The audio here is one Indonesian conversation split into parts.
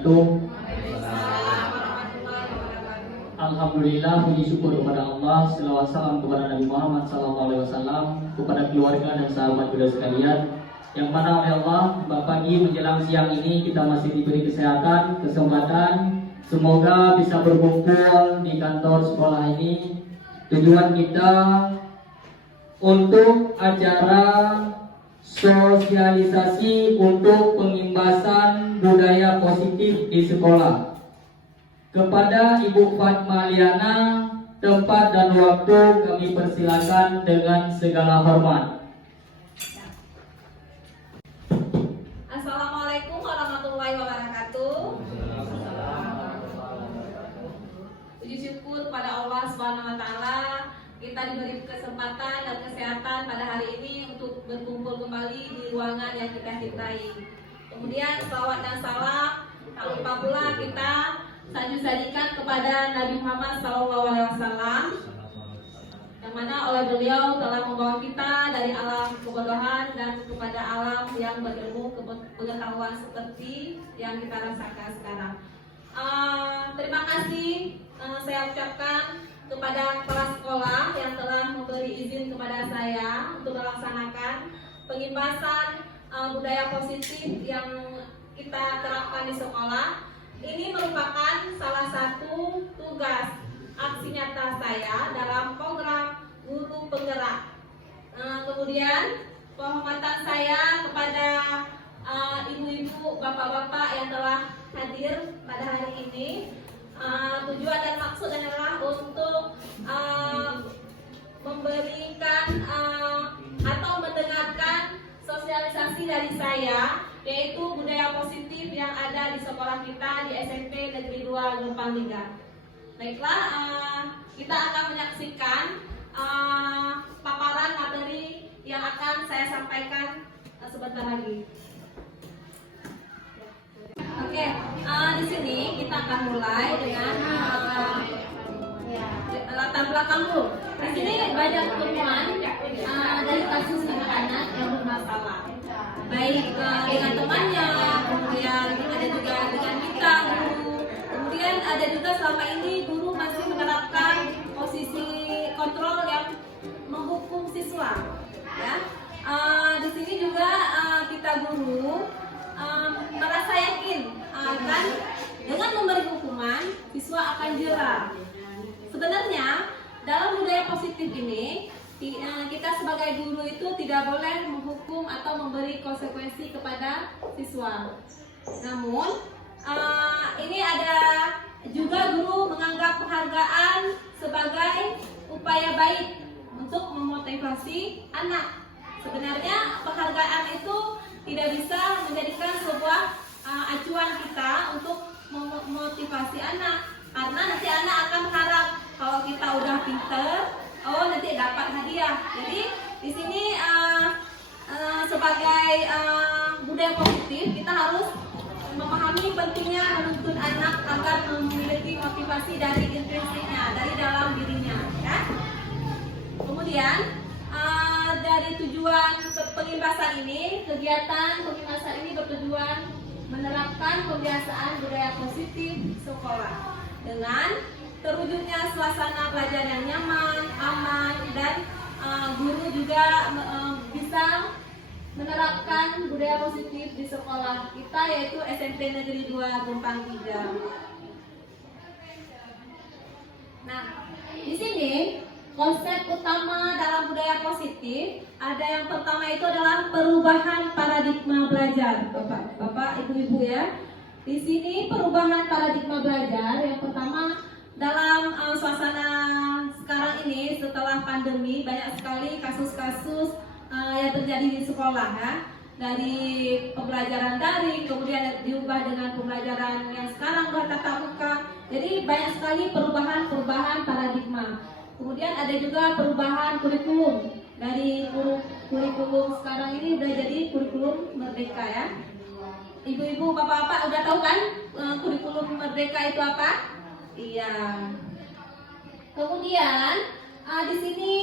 wabarakatuh. Alhamdulillah, puji syukur kepada Allah, selawat salam kepada Nabi Muhammad SAW, kepada keluarga dan sahabat kita sekalian, yang mana oleh Allah pagi menjelang siang ini kita masih diberi kesehatan, kesempatan. Semoga bisa berkumpul di kantor sekolah ini. Tujuan kita untuk acara sosialisasi untuk pengimbasan budaya positif di sekolah. Kepada Ibu Fatma Liana, tempat dan waktu kami persilakan dengan segala hormat. Assalamualaikum warahmatullahi wabarakatuh. Puji syukur pada Allah Subhanahu wa taala, kita diberi kesempatan dan kesehatan pada hari ini untuk berkumpul kembali di ruangan yang kita cintai. Kemudian salawat dan salam tak lupa pula kita sajikan kepada Nabi Muhammad SAW, yang mana oleh beliau telah membawa kita dari alam kebodohan dan kepada alam yang berilmu pengetahuan seperti yang kita rasakan sekarang. Terima kasih saya ucapkan kepada kepala sekolah yang telah memberi izin kepada saya untuk melaksanakan pengimbasan budaya positif yang kita terapkan di sekolah. Ini merupakan salah satu tugas aksi nyata saya dalam program Guru Penggerak. Kemudian penghormatan saya kepada ibu-ibu, bapak-bapak yang telah hadir pada hari ini. Tujuan dan maksud adalah untuk memberikan atau mendengarkan sosialisasi dari saya, yaitu budaya positif yang ada di sekolah kita di SMP Negeri 2 Gempang 3. Baiklah, kita akan menyaksikan paparan materi yang akan saya sampaikan sebentar lagi. Oke, di sini kita akan mulai dengan latar belakang dulu. Di sini banyak temuan dari kasus anak-anak yang bermasalah, baik dengan temannya, kemudian ada juga dengan kita guru, kemudian ada juga selama ini guru masih menerapkan posisi kontrol yang menghukum siswa. Ya, di sini juga kita guru merasa yakin akan dengan memberi hukuman siswa akan jerah. Sebenarnya dalam budaya positif ini kita sebagai guru itu tidak boleh menghukum atau memberi konsekuensi kepada siswa. Namun ini ada juga guru menganggap penghargaan sebagai upaya baik untuk memotivasi anak. Sebenarnya penghargaan itu tidak bisa menjadikan sebuah acuan kita untuk memotivasi anak, karena nanti anak akan berharap kalau kita udah pinter, oh nanti dapat hadiah. Jadi di sini sebagai budaya positif kita harus memahami pentingnya menuntun anak agar memiliki motivasi dari intrinsiknya, dari dalam dirinya. Ya. Kemudian dari tujuan pengimbasan ini, kegiatan pengimbasan ini bertujuan menerapkan kebiasaan budaya positif sekolah dengan terwujudnya suasana belajar yang nyaman, aman, dan guru juga bisa menerapkan budaya positif di sekolah kita, yaitu SMP Negeri 2 Gempang 3. Nah, di sini konsep utama dalam budaya positif ada yang pertama itu adalah perubahan paradigma belajar, Bapak, Ibu-ibu ya. Di sini perubahan paradigma belajar yang pertama dalam suasana sekarang ini setelah pandemi banyak sekali kasus-kasus yang terjadi di sekolah ya. Dari pembelajaran daring kemudian diubah dengan pembelajaran yang sekarang bertatap muka. Jadi banyak sekali perubahan paradigma. Kemudian ada juga perubahan kurikulum. Dari kurikulum sekarang ini udah jadi kurikulum merdeka ya. Ibu-ibu, bapak-bapak udah tahu kan kurikulum merdeka itu apa? Iya. Kemudian di sini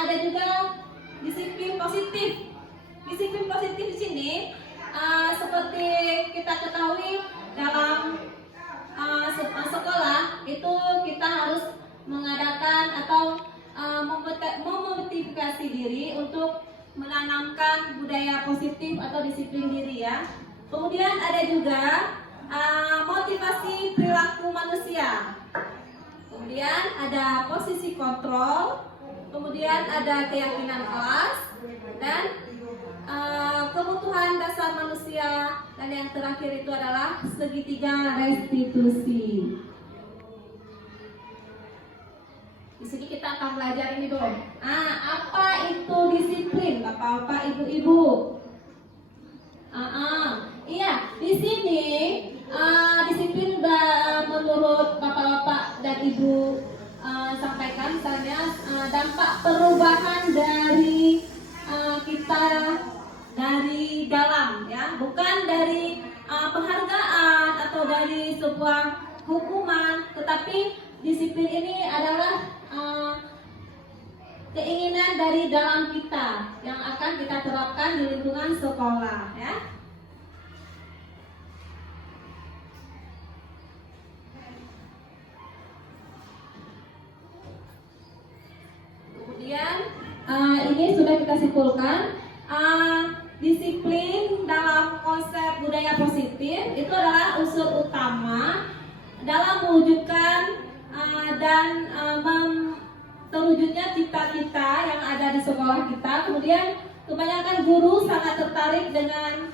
ada juga disiplin positif. Disiplin positif di sini seperti kita ketahui dalam sekolah itu kita harus mengadakan atau memotivasi diri untuk menanamkan budaya positif atau disiplin diri ya. Kemudian ada juga motivasi perilaku manusia. Kemudian ada posisi kontrol, kemudian ada keyakinan kelas, dan kebutuhan dasar manusia, dan yang terakhir itu adalah segitiga restitusi. Di sini kita akan belajar ini dulu. Apa itu disiplin, Bapak-bapak, Ibu-ibu? Iya, di sini disiplin menurut Bapak-bapak dan Ibu sampaikan misalnya dampak perubahan dari kita dari dalam ya, bukan dari penghargaan atau dari sebuah hukuman, tetapi disiplin ini adalah keinginan dari dalam kita yang akan kita terapkan di lingkungan sekolah ya. Kemudian ini sudah kita simpulkan, disiplin dalam konsep budaya positif itu adalah unsur utama dalam mewujudkan dan terwujudnya cita-cita yang ada di sekolah kita. Kemudian kebanyakan guru sangat tertarik dengan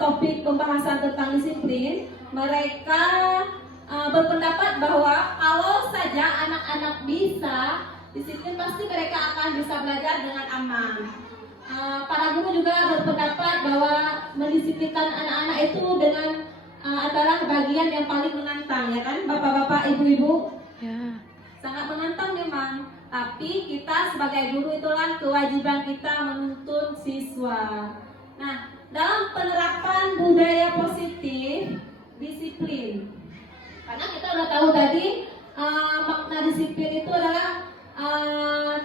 topik pembahasan tentang disiplin. Mereka berpendapat bahwa kalau saja anak-anak bisa disiplin, pasti mereka akan bisa belajar dengan aman. Para guru juga berpendapat bahwa mendisiplinkan anak-anak itu dengan adalah bagian yang paling menantang, ya kan, Bapak-bapak, Ibu-ibu? Ya. Sangat menantang memang, tapi kita sebagai guru itulah kewajiban kita menuntun siswa. Nah, dalam penerapan budaya positif, disiplin. Karena kita udah tahu tadi makna disiplin itu adalah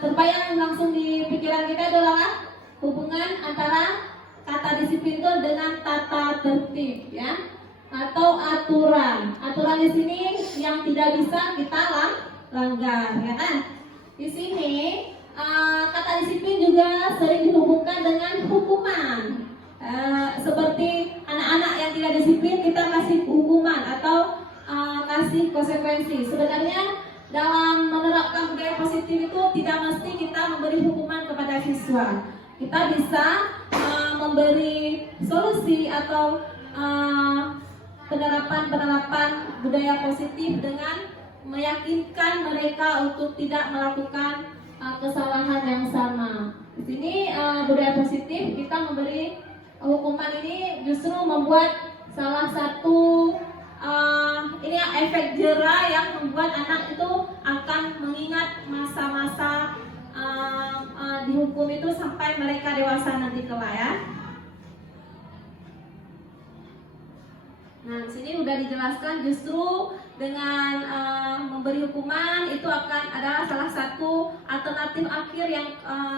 terbayang langsung di pikiran kita itu adalah hubungan antara kata disiplin itu dengan tata tertib, ya, atau aturan. Aturan di sini yang tidak bisa kita langgar, ya kan? Di sini kata disiplin juga sering dihubungkan dengan hukuman. Seperti anak-anak yang tidak disiplin kita kasih hukuman atau kasih konsekuensi. Sebenarnya dalam menerapkan budaya positif itu tidak mesti kita memberi hukuman kepada siswa. Kita bisa memberi solusi atau penerapan budaya positif dengan meyakinkan mereka untuk tidak melakukan kesalahan yang sama. Di sini budaya positif kita memberi hukuman ini justru membuat salah satu ini efek jera yang membuat anak itu akan mengingat masa-masa dihukum itu sampai mereka dewasa nanti kelak, ya. Nah, di sini udah dijelaskan justru dengan memberi hukuman itu akan adalah salah satu alternatif akhir yang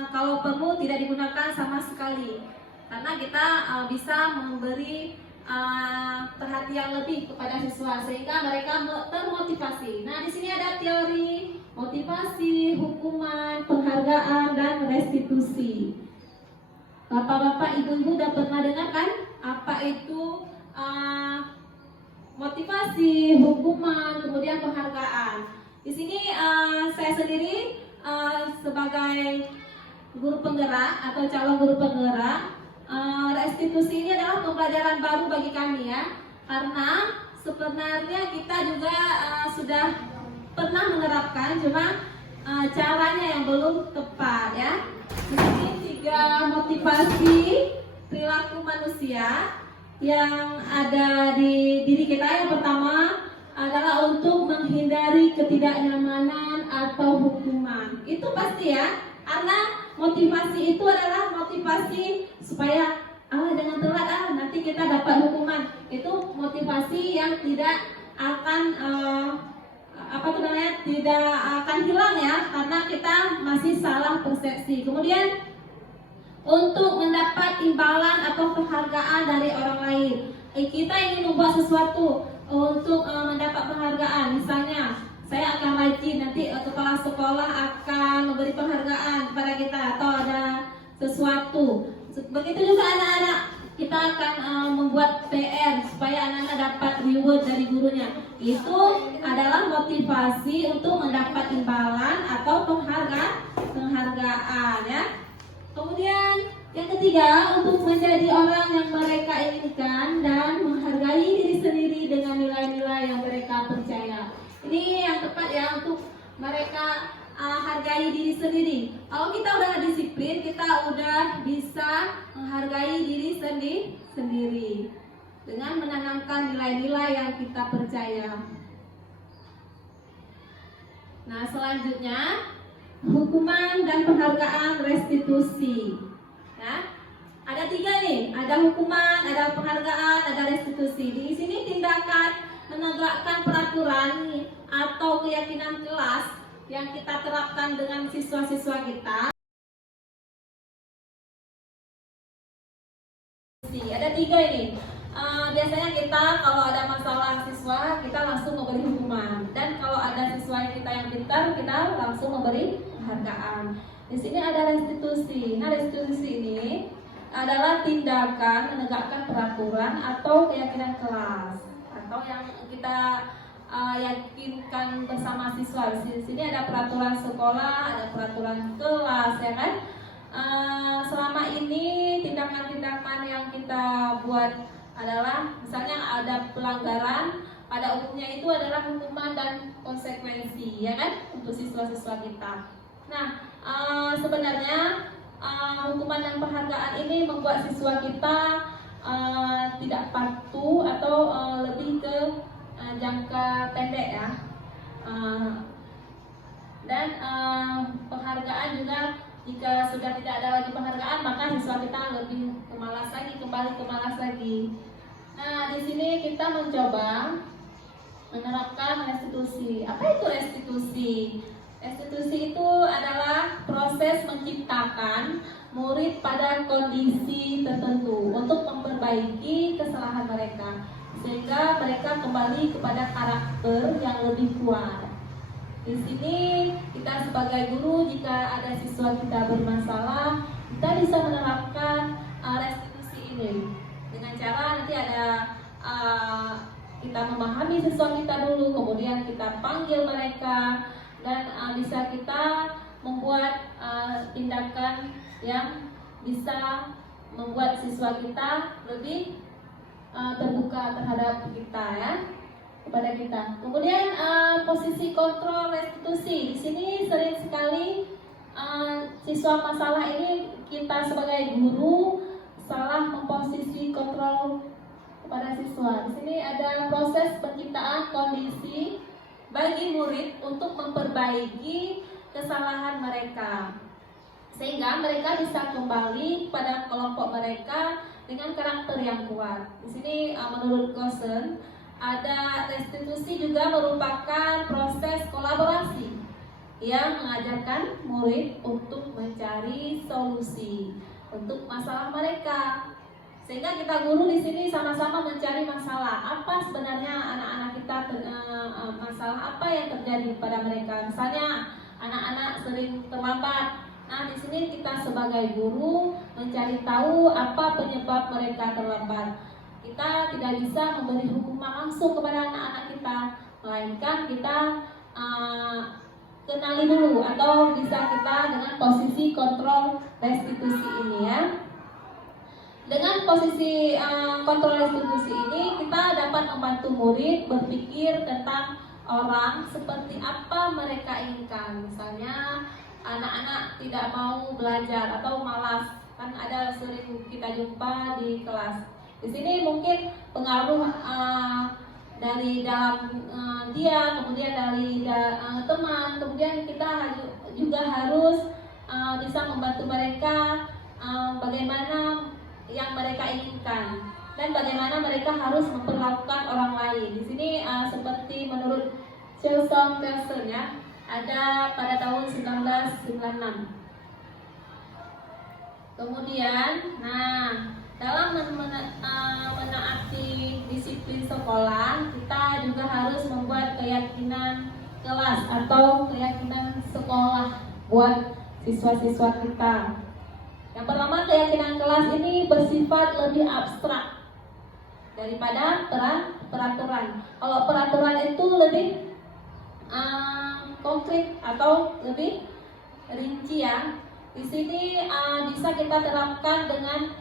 kalau perlu tidak digunakan sama sekali, karena kita bisa memberi perhatian lebih kepada siswa sehingga mereka termotivasi. Nah, di sini ada teori motivasi, hukuman, penghargaan, dan restitusi. Bapak-bapak, ibu-ibu udah pernah dengar kan apa itu motivasi, hukuman, kemudian penghargaan. Di sini saya sendiri sebagai guru penggerak atau calon guru penggerak, restitusi ini adalah pembelajaran baru bagi kami, ya, karena sebenarnya kita juga sudah pernah menerapkan, cuma caranya yang belum tepat, ya. Di sini 3 motivasi perilaku manusia yang ada di diri kita. Yang pertama adalah untuk menghindari ketidaknyamanan atau hukuman. Itu pasti, ya, karena motivasi itu adalah motivasi supaya dengan telat nanti kita dapat hukuman. Itu motivasi yang tidak akan tidak akan hilang, ya, karena kita masih salah persepsi. Kemudian untuk mendapat imbalan atau penghargaan dari orang lain, kita ingin membuat sesuatu untuk mendapat penghargaan. Misalnya, saya akan rajin, nanti kepala sekolah akan memberi penghargaan kepada kita atau ada sesuatu. Begitu juga anak-anak, kita akan membuat PR supaya anak-anak dapat reward dari gurunya. Itu adalah motivasi untuk mendapat imbalan atau penghargaan ya. Kemudian yang ketiga, untuk menjadi orang yang mereka inginkan dan menghargai diri sendiri dengan nilai-nilai yang mereka percaya. Ini yang tepat ya, untuk mereka hargai diri sendiri. Kalau kita udah disiplin, kita udah bisa menghargai diri sendiri dengan menanamkan nilai-nilai yang kita percaya. Nah, selanjutnya hukuman dan penghargaan restitusi. Ya, ada 3 nih, ada hukuman, ada penghargaan, ada restitusi. Di sini tindakan menegakkan peraturan atau keyakinan kelas yang kita terapkan dengan siswa-siswa kita. Ada 3 ini. Biasanya kita kalau ada masalah siswa, kita langsung memberi hukuman, dan kalau ada siswa kita yang pintar, kita langsung memberi penghargaan. Di sini ada restitusi. Nah, restitusi ini adalah tindakan menegakkan peraturan atau keyakinan kelas atau yang kita yakinkan bersama siswa. Di sini ada peraturan sekolah, ada peraturan kelas, ya kan? Selama ini tindakan-tindakan yang kita buat adalah misalnya ada pelanggaran, pada umumnya itu adalah hukuman dan konsekuensi, ya kan, untuk siswa-siswa kita. Nah, sebenarnya hukuman dan penghargaan ini membuat siswa kita tidak patuh atau lebih ke jangka pendek ya. Dan penghargaan juga, jika sudah tidak ada lagi penghargaan, maka siswa kita lebih kemalas lagi, kembali kemalas lagi. Nah, di sini kita mencoba menerapkan restitusi. Apa itu restitusi? Restitusi itu adalah proses menciptakan murid pada kondisi tertentu untuk memperbaiki kesalahan mereka, sehingga mereka kembali kepada karakter yang lebih kuat. Di sini kita sebagai guru, jika ada siswa kita bermasalah, kita bisa menerapkan restitusi ini dengan cara nanti ada kita memahami siswa kita dulu, kemudian kita panggil mereka, dan bisa kita membuat tindakan yang bisa membuat siswa kita lebih terbuka terhadap kita ya, kepada kita. Kemudian posisi kontrol restitusi. Di sini sering sekali siswa masalah ini kita sebagai guru salah memposisi kontrol kepada siswa. Di sini ada proses penciptaan kondisi bagi murid untuk memperbaiki kesalahan mereka, sehingga mereka bisa kembali pada kelompok mereka dengan karakter yang kuat. Di sini menurut Gosen, ada restitusi juga merupakan proses kolaborasi yang mengajarkan murid untuk mencari solusi untuk masalah mereka, sehingga kita guru di sini sama-sama mencari masalah apa sebenarnya anak-anak kita, masalah apa yang terjadi pada mereka. Misalnya anak-anak sering terlambat. Nah, di sini kita sebagai guru mencari tahu apa penyebab mereka terlambat. Kita tidak bisa memberi hukuman langsung kepada anak-anak kita, melainkan kita kenali dulu, atau bisa kita dengan posisi kontrol restitusi ini ya. Dengan posisi kontrol restitusi ini, kita dapat membantu murid berpikir tentang orang seperti apa mereka inginkan. Misalnya anak-anak tidak mau belajar atau malas, kan ada sering kita jumpa di kelas. Di sini mungkin pengaruh dari dalam dia, kemudian dari teman, kemudian kita juga harus bisa membantu mereka bagaimana yang mereka inginkan dan bagaimana mereka harus memperlakukan orang lain. Di sini seperti menurut Chilson Kelsen ya, ada pada tahun 1996. Kemudian, dalam menaati disiplin sekolah, kita juga harus membuat keyakinan kelas atau keyakinan sekolah buat siswa-siswa kita. Yang pertama, keyakinan kelas ini bersifat lebih abstrak daripada peraturan. Kalau peraturan itu lebih konkret atau lebih rinci ya. Di sini bisa kita terapkan dengan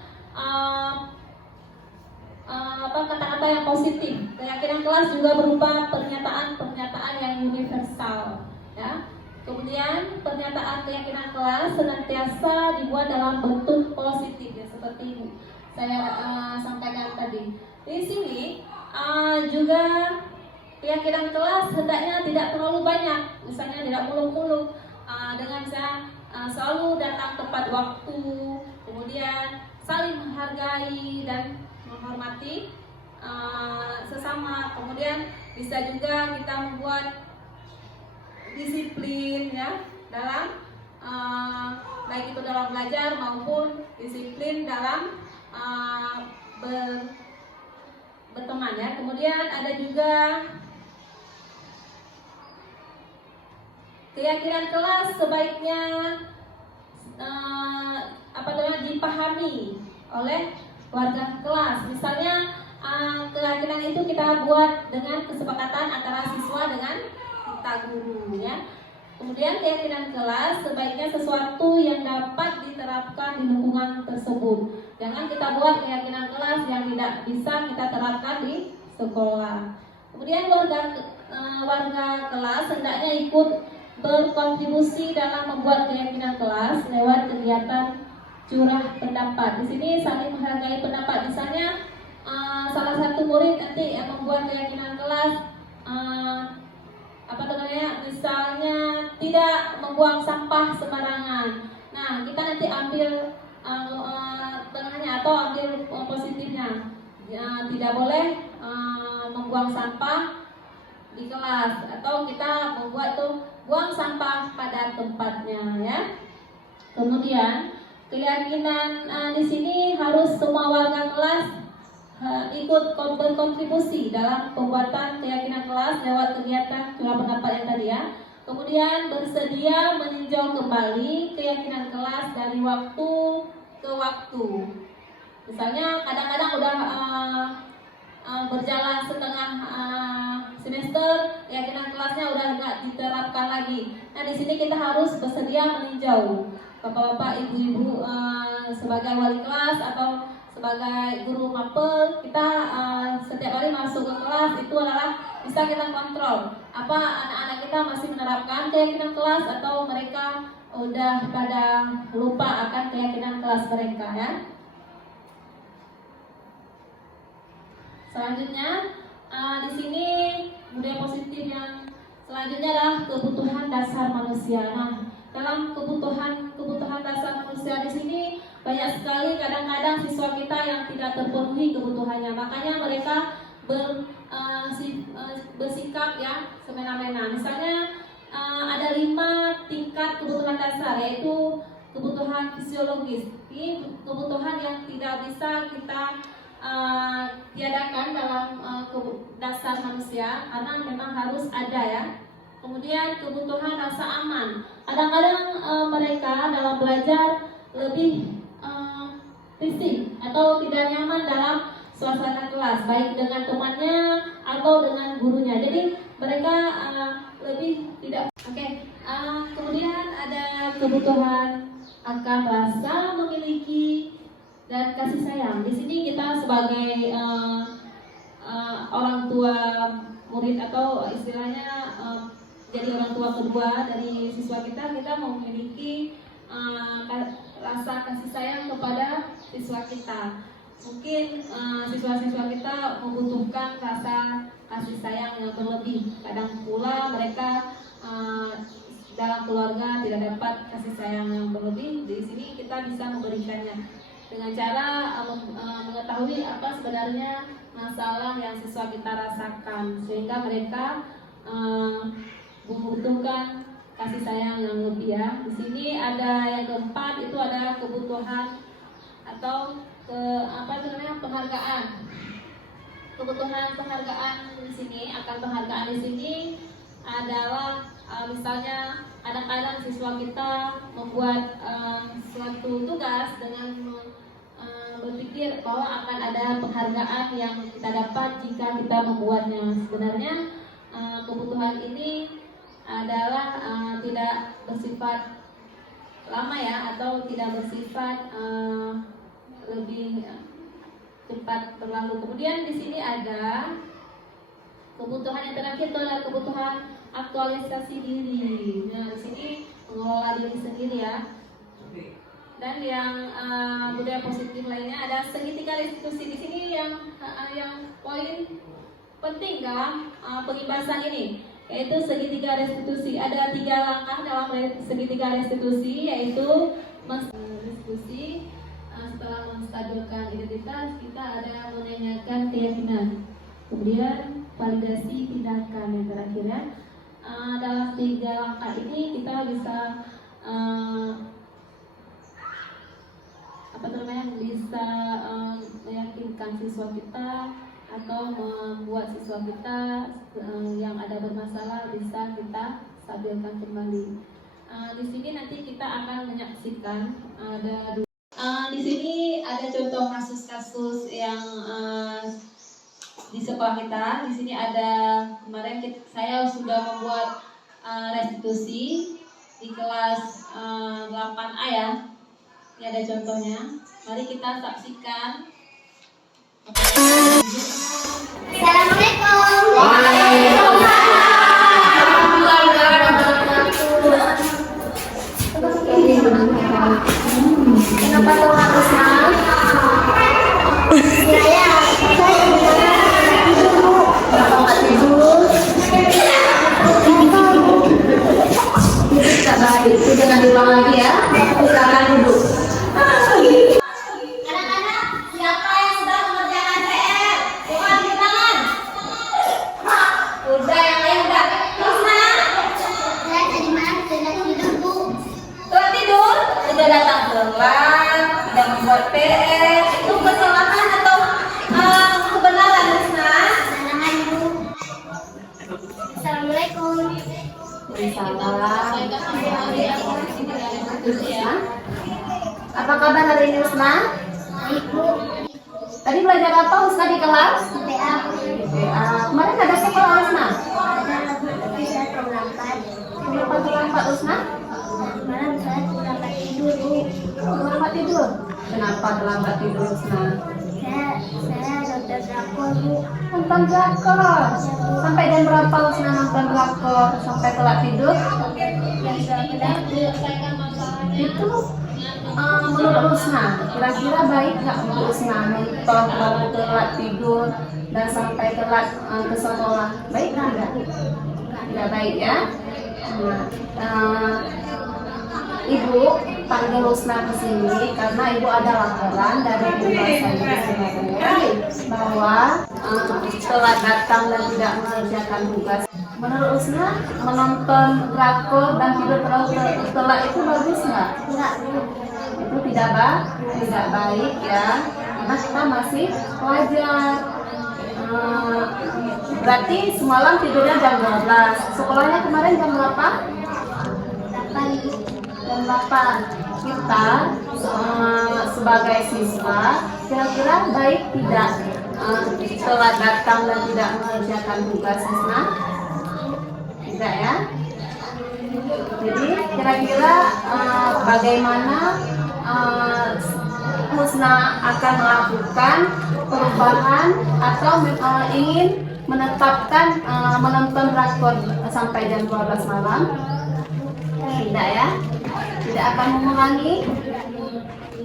kata-kata yang positif. Keyakinan kelas juga berupa pernyataan-pernyataan yang universal ya. Kemudian pernyataan keyakinan kelas senantiasa dibuat dalam bentuk positif ya, seperti saya sampaikan tadi. Di sini juga keyakinan kelas hendaknya tidak terlalu banyak, misalnya tidak muluk-muluk, dengan saya selalu datang tepat waktu, kemudian saling menghargai dan menghormati sesama. Kemudian bisa juga kita membuat disiplin ya dalam baik itu dalam belajar maupun disiplin dalam berteman ya. Kemudian ada juga keyakinan kelas sebaiknya dipahami oleh warga kelas. Misalnya keyakinan itu kita buat dengan kesepakatan antara siswa dengan kita guru ya. Kemudian keyakinan kelas sebaiknya sesuatu yang dapat diterapkan di lingkungan tersebut. Jangan kita buat keyakinan kelas yang tidak bisa kita terapkan di sekolah. Kemudian warga kelas hendaknya ikut berkontribusi dalam membuat keyakinan kelas lewat kegiatan curah pendapat. Di sini saling menghargai pendapat. Misalnya salah satu murid nanti yang membuat keyakinan kelas misalnya tidak membuang sampah sembarangan. Nah, kita nanti ambil tengahnya atau ambil positifnya. Tidak boleh membuang sampah di kelas, atau kita membuat buang sampah pada tempatnya ya. Kemudian keyakinan di sini harus semua warga kelas ikut berkontribusi dalam pembuatan keyakinan kelas lewat kegiatan curah pendapat yang tadi ya. Kemudian bersedia meninjau kembali keyakinan kelas dari waktu ke waktu. Misalnya kadang-kadang udah berjalan setengah semester, keyakinan kelasnya udah nggak diterapkan lagi. Nah, di sini kita harus bersedia meninjau. Bapak-bapak, ibu-ibu sebagai wali kelas atau sebagai guru mapel, kita setiap kali masuk ke kelas itu adalah bisa kita kontrol apa anak-anak kita masih menerapkan keyakinan kelas atau mereka udah pada lupa akan keyakinan kelas mereka ya. Selanjutnya di sini budaya positif yang selanjutnya adalah kebutuhan dasar manusia. Nah, dalam kebutuhan dasar manusia di sini banyak sekali kadang-kadang siswa kita yang tidak terpenuhi kebutuhannya. Makanya mereka bersikap ya semena-mena. Misalnya ada 5 tingkat kebutuhan dasar, yaitu kebutuhan fisiologis. Ini kebutuhan yang tidak bisa kita tiadakan dalam dasar manusia karena memang harus ada ya. Kemudian kebutuhan rasa aman. Kadang-kadang mereka dalam belajar lebih risih atau tidak nyaman dalam suasana kelas, baik dengan temannya atau dengan gurunya. Jadi mereka lebih tidak. Kemudian ada kebutuhan akan rasa memiliki dan kasih sayang. Di sini kita sebagai orang tua murid atau istilahnya jadi orang tua kedua dari siswa kita memiliki rasa kasih sayang kepada siswa kita. Mungkin siswa-siswa kita membutuhkan rasa kasih sayang yang berlebih. Kadang pula mereka dalam keluarga tidak dapat kasih sayang yang berlebih. Di sini kita bisa memberikannya dengan cara mengetahui apa sebenarnya masalah yang siswa kita rasakan, sehingga mereka membutuhkan kasih sayang yang lebih ya. Di sini ada yang keempat, itu adalah kebutuhan atau penghargaan. kebutuhan penghargaan di sini, akan penghargaan di sini adalah misalnya kadang-kadang siswa kita membuat suatu tugas dengan berpikir bahwa akan ada penghargaan yang kita dapat jika kita membuatnya. Sebenarnya kebutuhan ini adalah tidak bersifat lama ya, atau tidak bersifat lebih cepat terlalu. Kemudian di sini ada kebutuhan yang terakhir, itu adalah kebutuhan aktualisasi diri. Nah, di sini mengelola diri sendiri ya. Dan yang budaya positif lainnya ada segitiga restitusi. Di sini yang poin penting dalam pengibasan ini, yaitu segitiga restitusi. Ada 3 langkah dalam segitiga restitusi, yaitu restitusi. Setelah menstabilkan identitas, kita ada menanyakan keyakinan, kemudian validasi tindakan. Yang terakhir ya, dalam 3 langkah ini kita bisa bisa meyakinkan siswa kita atau membuat siswa kita yang ada bermasalah bisa kita stabilkan kembali. Di sini nanti kita akan menyaksikan ada di sini ada contoh kasus-kasus yang di sekolah kita. Di sini ada kemarin saya sudah membuat restitusi di kelas 8A ya. Ini ada contohnya. Mari kita saksikan. Assalamualaikum. Kenapa tuh harus jangan diulang lagi ya. Silakan duduk. Anak-anak, siapa yang sudah mengerjakan PR? Coba angkat tangan. Udah, yang lain udah. Terus mana? Saya tadi malam sudah tidur, Bu. Sudah tidur? Sudah datang telat, tidak membuat PR. Itu kesalahan atau kebenaran, Rusna? Kesalahan, Bu. Assalamualaikum. Apa kabar hari ini, Usna? Baik, Bu. Tadi belajar apa, Usna, di kelas? PA. Kemarin ada sekolah, Usna? Ada, tapi saya terlambat. Kenapa terlambat, Usna? Malam saya terlambat tidur, Bu. Terlambat tidur? Kenapa terlambat tidur, Usna? Saya nonton drakor, Bu. Nonton drakor? Sampai jam berapa, Usna, nonton drakor? Sampai telat tidur? Itu menurut Usna, kira-kira baik nggak menurut Usna nonton lalu telat tidur dan sampai telat ke sekolah? Baik nggak? Tidak baik ya. Ibu panggil Usna ke sini karena ibu ada laporan dari Surabaya bahwa telat datang dan tidak mengerjakan tugas. Menurut Usna, menonton drakor dan tidur terlalu telat itu bagus nggak? Enggak. Itu tidak baik ya, karena kita masih pelajar. Berarti semalam tidurnya jam 12. Sekolahnya kemarin jam berapa? 8. Jam 8. Kita sebagai siswa kira-kira baik tidak telat datang dan tidak mengerjakan tugas, Usna? Tidak ya. Jadi kira-kira bagaimana Husna akan melakukan perubahan atau ingin menetapkan menonton drakor sampai jam 12 malam? Tidak ya. Tidak akan mengulangi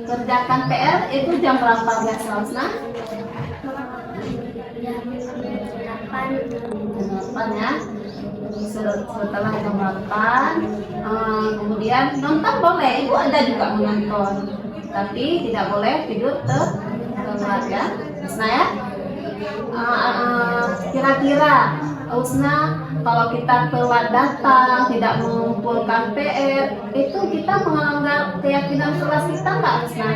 kerjakan PR itu jam berapa biasa, Husna? Jam 8 ya. Setelah jam 8 kemudian nonton boleh, ibu ada juga menonton, tapi tidak boleh tidur telat ya, Usna ya. Kira-kira Usna, kalau kita telat datang, tidak mengumpulkan PR, itu kita melanggar keyakinan kelas kita nggak, Usna?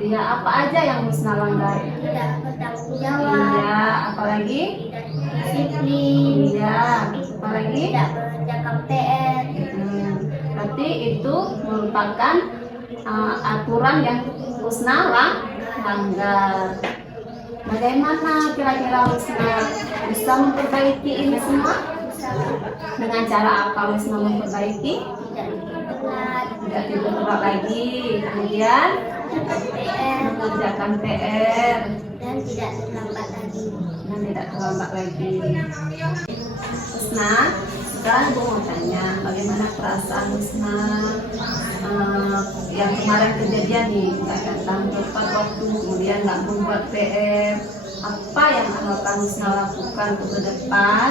Iya, apa aja yang Husna langgar? Tidak bertanggung jawab. Iya, apalagi? Tidak disiplin. Iya, apalagi? Tidak mengerjakan PR. Berarti itu merupakan aturan yang Husna langgar. Bagaimana kira-kira Husna bisa memperbaiki ini semua? Dengan cara apa Husna memperbaiki? Tidak tidur telat lagi, kemudian mengerjakan PR Dan tidak terlambat lagi. Husna, sekarang aku mau tanya, bagaimana perasaan Husna yang kemarin kejadian nih, nggak datang tepat waktu, kemudian nggak membuat PR. Apa yang akan Husna lakukan ke depan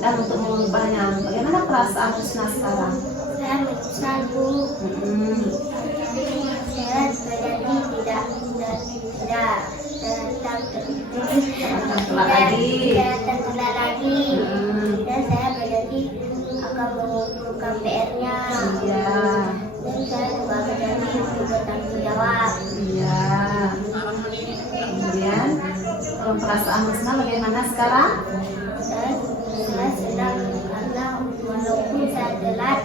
dan untuk mengubahnya? Bagaimana perasaan Husna sekarang? Saya menyesal, Bu. Saya berjanji tidak telat lagi. Dan saya berjanji akan mengumpulkan PR-nya. Iya. Dan saya juga berjanji untuk bertanggung jawab. Iya. Kemudian perasaan Husna bagaimana sekarang? Saya senang karena walaupun saya telat,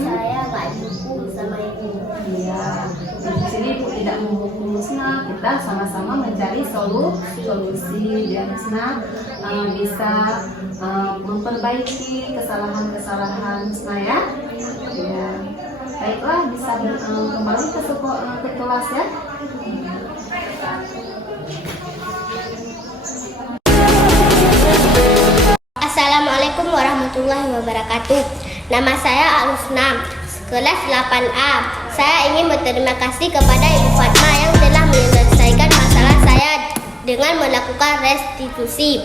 saya nggak dihukum sama ibu. Iya. Di sini Ibu tidak menghukum Husna, kita sama-sama mencari solusi biar Husna bisa memperbaiki kesalahan-kesalahan Husna ya. Iya. Baiklah, bisa kembali ke kelas ya. Assalamualaikum warahmatullahi wabarakatuh. Nama saya Al-Husna, kelas 8A. Saya ingin berterima kasih kepada Ibu Fatma yang telah menyelesaikan masalah saya dengan melakukan restitusi.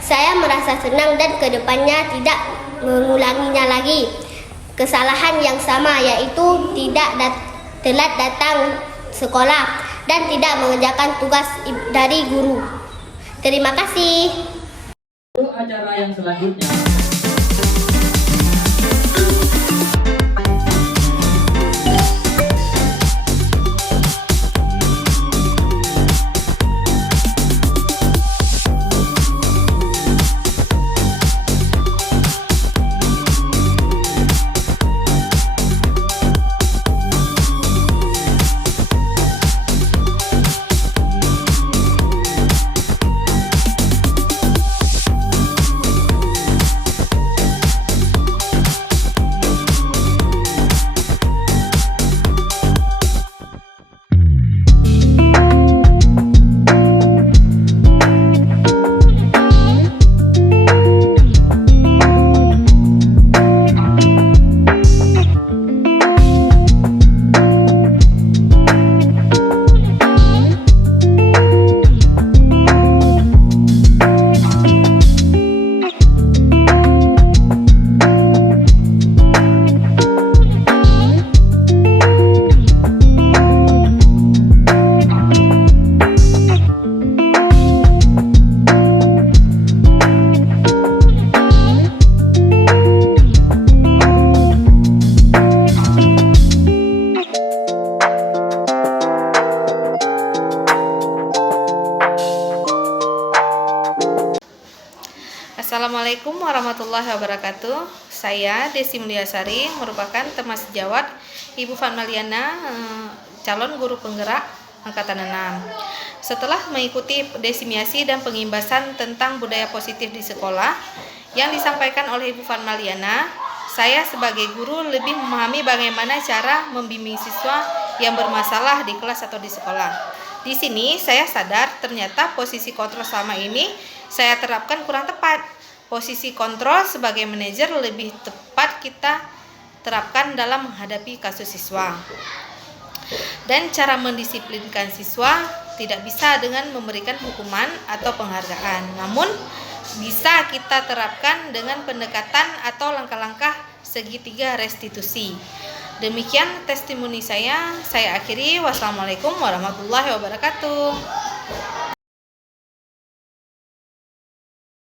Saya merasa senang dan kedepannya tidak mengulanginya lagi. Kesalahan yang sama yaitu telat datang sekolah dan tidak mengerjakan tugas dari guru. Terima kasih. Untuk acara yang selanjutnya. Assalamualaikum warahmatullahi wabarakatuh. Saya Desi Mulyasari, merupakan teman sejawat Ibu Fatma Liana, calon guru penggerak Angkatan 6. Setelah mengikuti desimasi dan pengimbasan tentang budaya positif di sekolah yang disampaikan oleh Ibu Fatma Liana, saya sebagai guru lebih memahami bagaimana cara membimbing siswa yang bermasalah di kelas atau di sekolah. Di sini saya sadar ternyata posisi kontrol selama ini saya terapkan kurang tepat. Posisi kontrol sebagai manajer lebih tepat kita terapkan dalam menghadapi kasus siswa. Dan cara mendisiplinkan siswa tidak bisa dengan memberikan hukuman atau penghargaan, namun bisa kita terapkan dengan pendekatan atau langkah-langkah segitiga restitusi. Demikian testimoni saya akhiri. Wassalamualaikum warahmatullahi wabarakatuh.